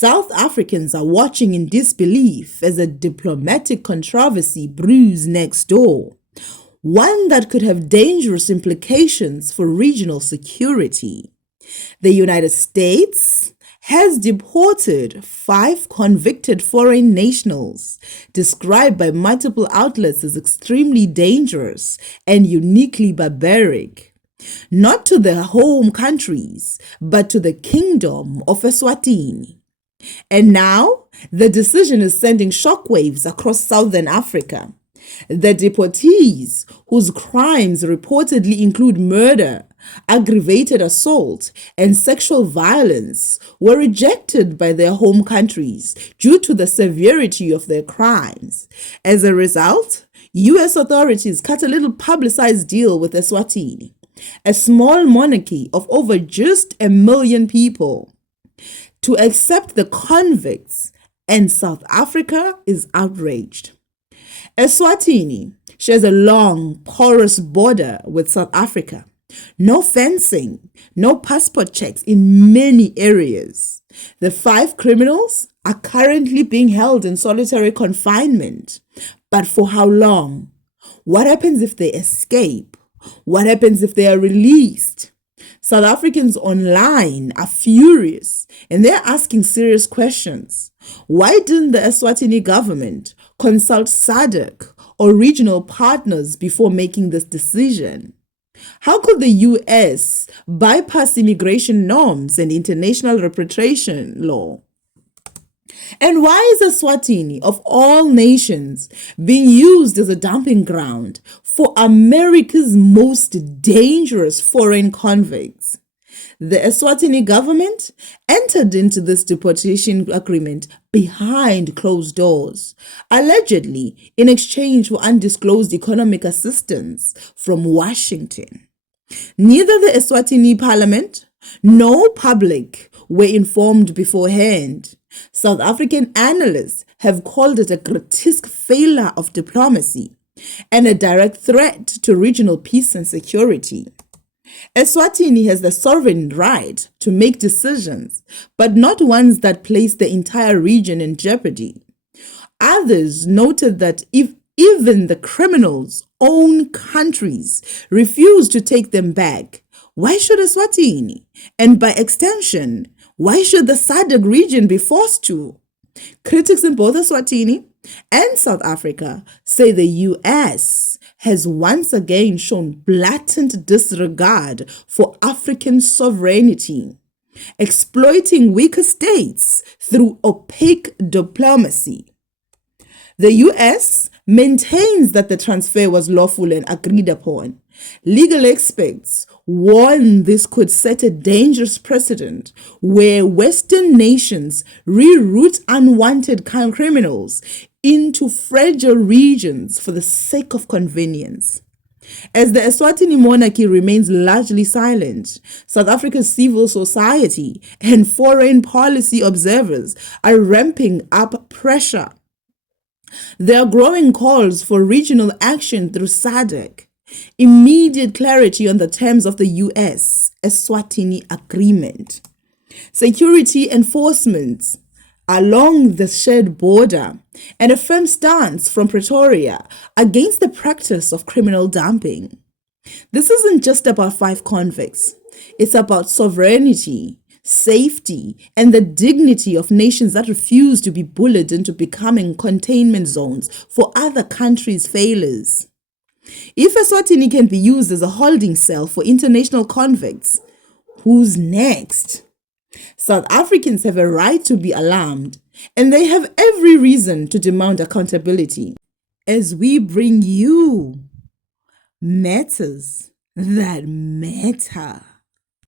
South Africans are watching in disbelief as a diplomatic controversy brews next door, one that could have dangerous implications for regional security. The United States has deported 5 convicted foreign nationals, described by multiple outlets as extremely dangerous and uniquely barbaric, not to their home countries, but to the Kingdom of Eswatini. And now, the decision is sending shockwaves across Southern Africa. The deportees, whose crimes reportedly include murder, aggravated assault, and sexual violence, were rejected by their home countries due to the severity of their crimes. As a result, U.S. authorities cut a little publicized deal with Eswatini, a small monarchy of over just 1 million people, to accept the convicts, and South Africa is outraged. Eswatini shares a long, porous border with South Africa. No fencing, no passport checks in many areas. The 5 criminals are currently being held in solitary confinement. But for how long? What happens if they escape? What happens if they are released? South Africans online are furious and they're asking serious questions. Why didn't the Eswatini government consult SADAC or regional partners before making this decision? How could the US bypass immigration norms and international repatriation law? And why is Eswatini, of all nations, being used as a dumping ground for America's most dangerous foreign convicts? The Eswatini government entered into this deportation agreement behind closed doors, allegedly in exchange for undisclosed economic assistance from Washington. Neither the Eswatini parliament nor public were informed beforehand. South African analysts have called it a grotesque failure of diplomacy and a direct threat to regional peace and security. Eswatini has the sovereign right to make decisions, but not ones that place the entire region in jeopardy. Others noted that if even the criminals' own countries refuse to take them back, why should Eswatini? And by extension, why should the SADC region be forced to? Critics in both Eswatini and South Africa say the US has once again shown blatant disregard for African sovereignty, exploiting weaker states through opaque diplomacy. The US maintains that the transfer was lawful and agreed upon. Legal experts warn this could set a dangerous precedent where Western nations reroute unwanted criminals into fragile regions for the sake of convenience. As the Eswatini monarchy remains largely silent, South Africa's civil society and foreign policy observers are ramping up pressure. There are growing calls for regional action through SADC, immediate clarity on the terms of the US-Eswatini agreement, security enforcement along the shared border, and a firm stance from Pretoria against the practice of criminal dumping. This isn't just about 5 convicts. It's about sovereignty, safety, and the dignity of nations that refuse to be bullied into becoming containment zones for other countries' failures. If Eswatini can be used as a holding cell for international convicts, who's next? South Africans have a right to be alarmed, and they have every reason to demand accountability as we bring you matters that matter.